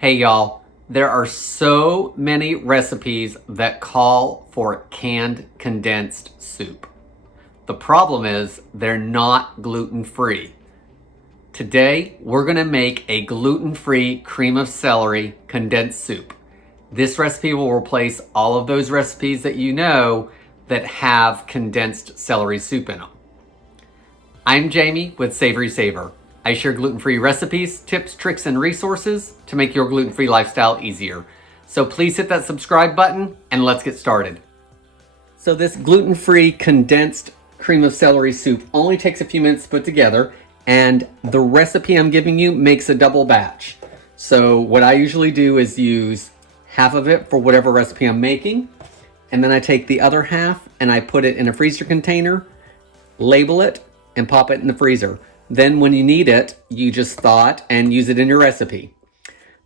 Hey y'all, there are so many recipes that call for canned condensed soup. The problem is they're not gluten-free. Today, we're gonna make a gluten-free cream of celery condensed soup. This recipe will replace all of those recipes that you know that have condensed celery soup in them. I'm Jamie with SavorySaver. I share gluten-free recipes, tips, tricks, and resources to make your gluten-free lifestyle easier. So please hit that subscribe button and let's get started. So this gluten-free condensed cream of celery soup only takes a few minutes to put together, and the recipe I'm giving you makes a double batch. So what I usually do is use half of it for whatever recipe I'm making, and then I take the other half and I put it in a freezer container, label it, and pop it in the freezer. Then when you need it, you just thaw it and use it in your recipe.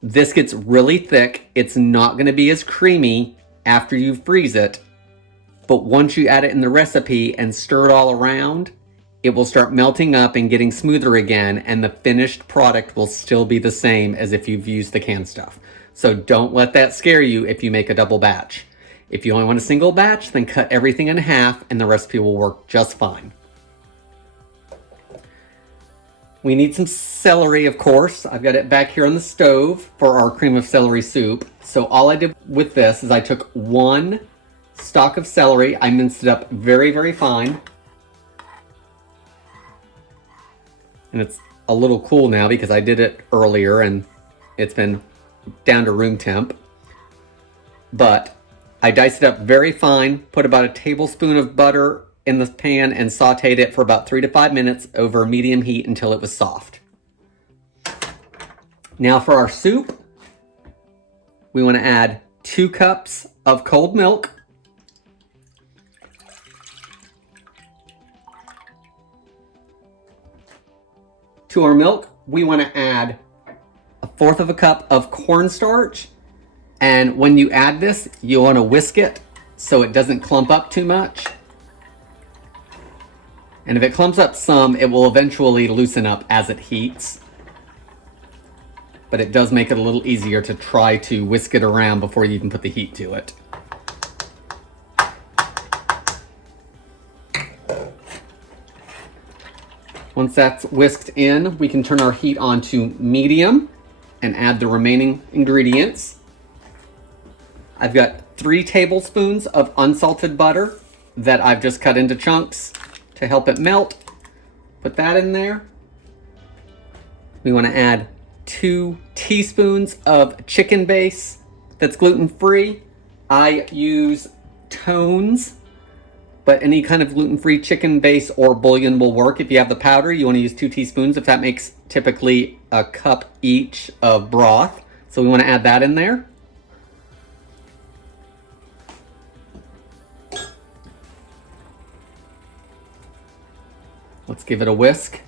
This gets really thick. It's not going to be as creamy after you freeze it, but once you add it in the recipe and stir it all around, it will start melting up and getting smoother again, and the finished product will still be the same as if you've used the canned stuff. So don't let that scare you if you make a double batch. If you only want a single batch, then cut everything in half and the recipe will work just fine. We need some celery, of course. I've got it back here on the stove for our cream of celery soup. So all I did with this is I took one stalk of celery. I minced it up very, very fine. And it's a little cool now because I did it earlier and it's been down to room temp. But I diced it up very fine, put about a tablespoon of butter in the pan and sauteed it for about 3 to 5 minutes over medium heat until it was soft. Now for our soup, we want to add 2 cups of cold milk, to our milk, we want to add 1/4 of a cup of cornstarch. And when you add this, you want to whisk it so it doesn't clump up too much. And if it clumps up some, it will eventually loosen up as it heats. But it does make it a little easier to try to whisk it around before you even put the heat to it. Once that's whisked in, we can turn our heat on to medium and add the remaining ingredients. I've got 3 tablespoons of unsalted butter that I've just cut into chunks to help it melt. Put that in there. We want to add 2 teaspoons of chicken base that's gluten-free. I use Tones, but any kind of gluten-free chicken base or bouillon will work. If you have the powder, you want to use 2 teaspoons. If that makes typically a cup each of broth. So we want to add that in there. Let's give it a whisk.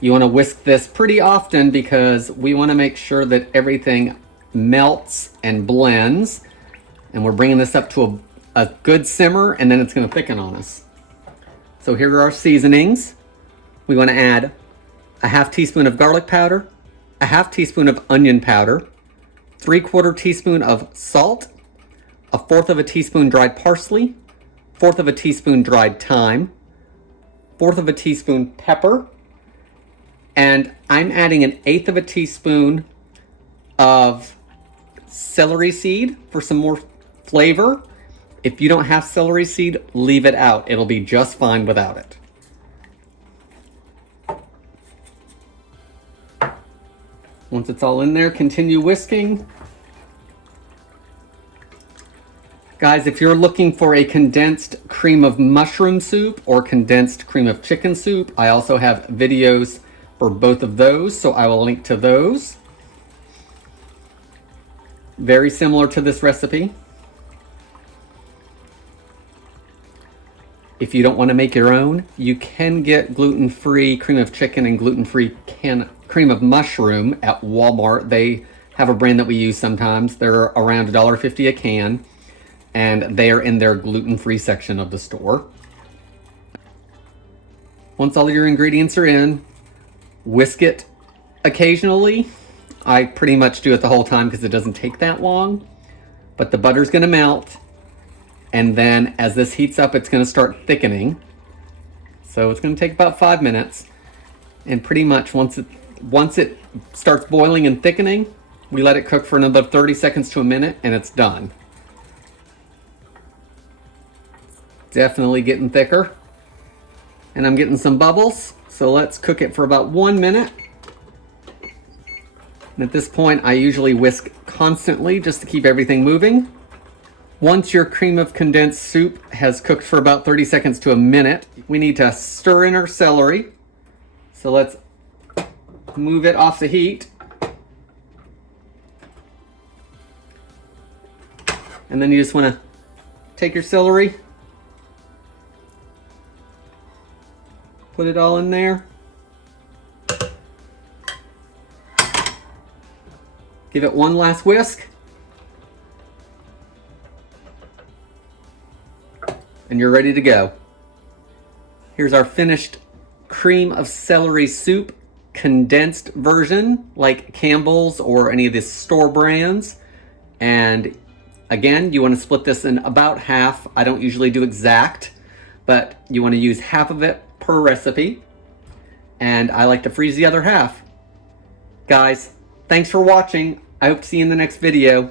You want to whisk this pretty often because we want to make sure that everything melts and blends. And we're bringing this up to a good simmer, and then it's going to thicken on us. So here are our seasonings. We want to add a 1/2 teaspoon of garlic powder, a 1/2 teaspoon of onion powder, 3/4 teaspoon of salt, a 1/4 of a teaspoon dried parsley, 1/4 of a teaspoon dried thyme, 1/4 of a teaspoon pepper, and I'm adding 1/8 of a teaspoon of celery seed for some more flavor. If you don't have celery seed, leave it out. It'll be just fine without it. Once it's all in there, continue whisking. Guys, if you're looking for a condensed cream of mushroom soup or condensed cream of chicken soup, I also have videos for both of those, so I will link to those. Very similar to this recipe. If you don't want to make your own, you can get gluten-free cream of chicken and gluten-free cream of mushroom at Walmart. They have a brand that we use sometimes. They're around $1.50 a can. And they are in their gluten-free section of the store. Once all your ingredients are in, whisk it occasionally I pretty much do it the whole time because it doesn't take that long. But the butter's gonna melt, and then as this heats up, it's gonna start thickening. So it's gonna take about 5 minutes. And pretty much once it starts boiling and thickening, we let it cook for another 30 seconds to a minute, and it's done. Definitely getting thicker. And I'm getting some bubbles, so let's cook it for about 1 minute. And at this point, I usually whisk constantly just to keep everything moving. Once your cream of condensed soup has cooked for about 30 seconds to a minute, we need to stir in our celery. So let's move it off the heat. And then you just want to take your celery, put it all in there. Give it one last whisk. And you're ready to go. Here's our finished cream of celery soup, condensed version, like Campbell's or any of the store brands. And again, you want to split this in about half. I don't usually do exact, but you want to use half of it per recipe. And I like to freeze the other half. Guys, thanks for watching. I hope to see you in the next video.